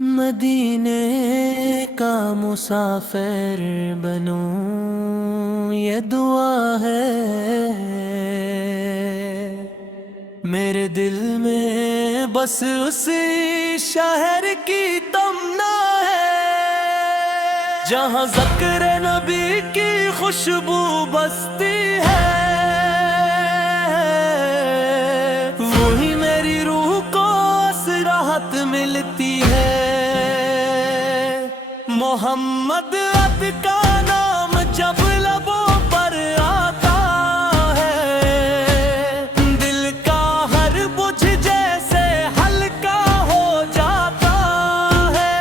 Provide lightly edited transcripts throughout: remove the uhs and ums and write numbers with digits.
मदीने का मुसाफिर बनूं ये दुआ है। मेरे दिल में बस उसी शहर की तमन्ना है जहां ज़िक्र नबी की खुशबू बसती है। वही मेरी रूह को राहत मिलती है। मोहम्मद अद का नाम जब लबों पर आता है, दिल का हर बोझ जैसे हल्का हो जाता है।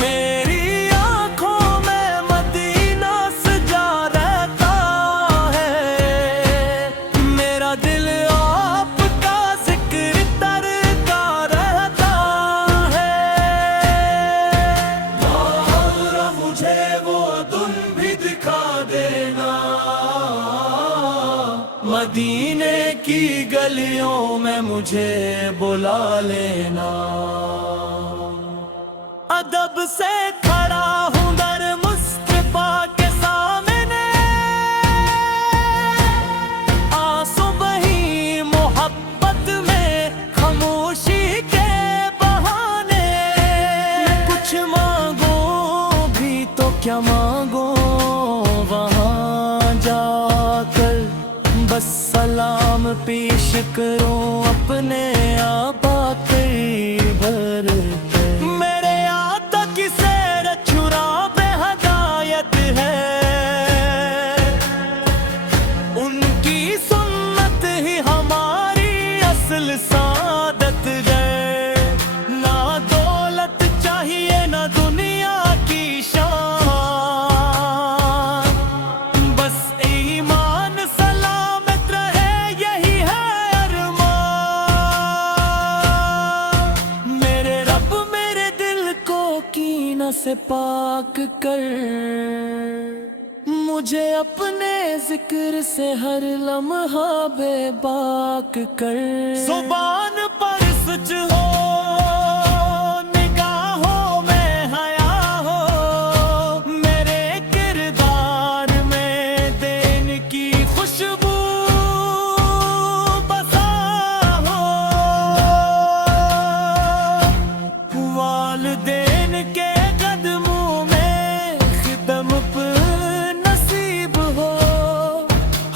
मेरी आंखों में मदीना सजा रहता है। मेरा दिल आपका जिक्र करता रहता है। और मुझे वो तुम भी दिखा देना, मदीने की गलियों में मुझे बुला लेना। अदब से खड़ा हूँ दर मुस्तफा के सामने, आंसू बही मोहब्बत में खामोशी के बहाने। कुछ मांगो भी तो क्या मांगो वहाँ जाकर, बस सलाम पेश करो अपने आबा के भर पे। मेरे आका की सैर छुरा पे हदायत है, उनकी सुन्नत ही हमारी असल सादत है। ना दौलत चाहिए ना दुनिया की शान, बस ईमान सलामत रहे यही है अरमान। मेरे रब मेरे दिल को कीना से पाक कर, मुझे अपने जिक्र से हर लम्हा बेबाक कर। जुबान पर सच हो, निगाहों में हया हो, मेरे किरदार में दिन की खुशबू बसा हो। वालिदैन के कदमों में खिदम नसीब हो,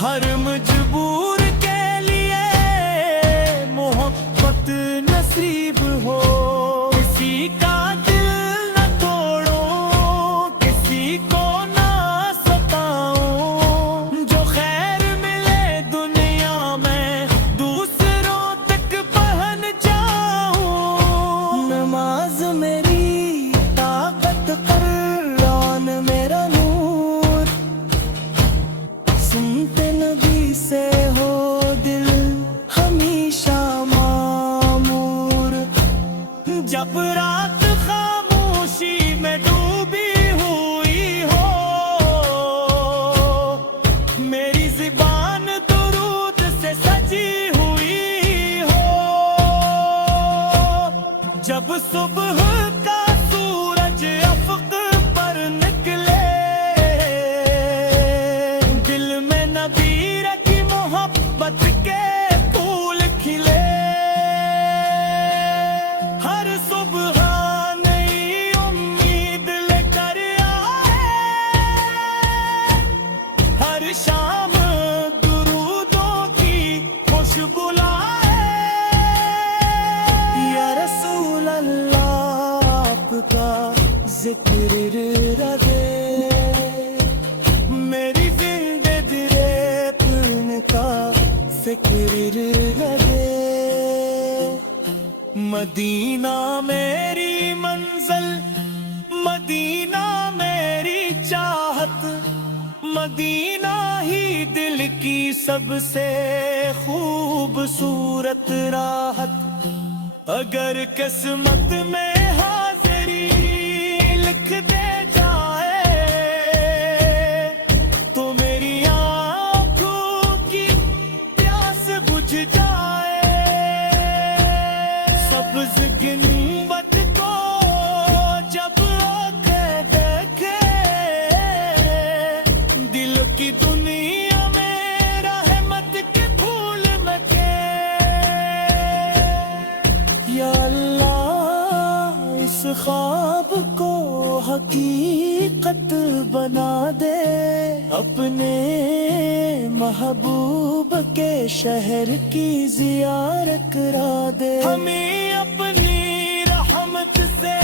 हर मजबूर के लिए मोहब्बत नसीब हो। किसी का दिल न तोड़ो, किसी को ना सताओ, जो खैर मिले दुनिया में दूसरों तक पहुंचाओ। नमाज मेरी ताकत, कुरान मेरा नूर, सुनते नबी से हो दिल हमेशा मामूर। जब रात खामोशी में डूबी हुई हो, मेरी ज़ुबान दुरूद से सजी हुई हो। जब सुबह का सूरज अफ़क़ पर निकले, दिल में नबी की मोहब्बत के फूल खिले। हर सुबह नई उम्मीद लेकर आए, हर शाम दुरूदों की खुशबू लाए। या रसूल अल्लाह आपका जिक्र रहे, मेरी जिंदे दिले पुरन का फिक्र रहे। मदीना मेरी मंजिल, मदीना मेरी चाहत, मदीना ही दिल की सबसे खूबसूरत राहत। अगर किस्मत में हाज़िरी लिख दे जाए, तो मेरी आँखों की प्यास बुझ जाए। सब्ज़ गिनबत उस ख्वाब को हकीकत बना दे, अपने महबूब के शहर की जियारत करा दे। हमें अपनी रहमत से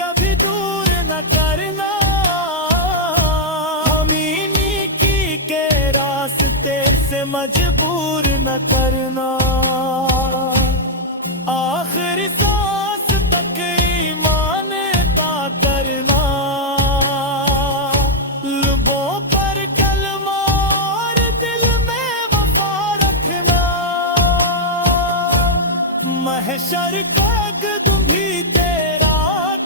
कभी दूर न करना, हमें नेकी के रास्ते से मजबूर न करना। आखिरी सांस तक ईमान ता करना, लबों पर कलमा और दिल में वफा रखना। महशर का कदम भी तेरा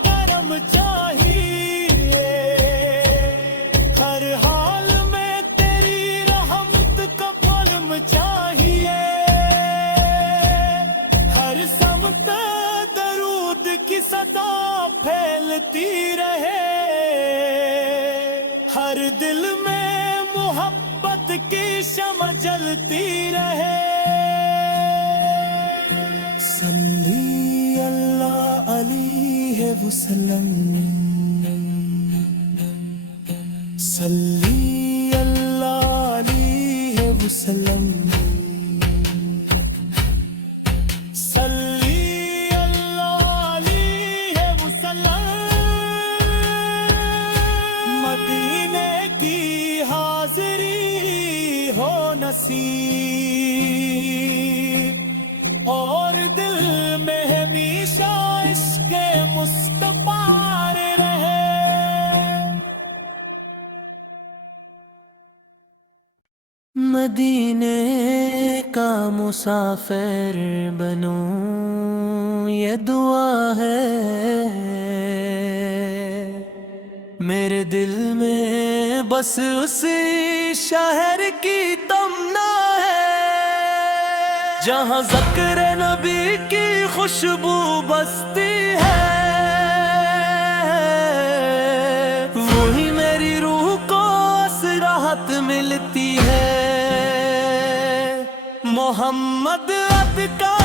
करम चाहिए, हर हाल में तेरी रहमत का फलम चाहिए। हर समत दरूद की सदा फैलती रहे, हर दिल में मोहब्बत की शम्म जलती रहे। सल्ली अल्लाह अलैहि वसल्लम, सल्ली अल्लाह अलैहि वसल्लम, सल्ली अल्लाह अलैहि वसल्लम। मदीने की हाज़िरी हो नसीब, और दिल में हमेशा इसके मुस्तफा रहे। मदीने का मुसाफिर बनूं ये दुआ है, मेरे दिल में बस उसी शहर की तमन्ना है, जहाँ ज़िक्र नबी की खुशबू बसती है। वही मेरी रूह को राहत मिलती है। मोहम्मद अद का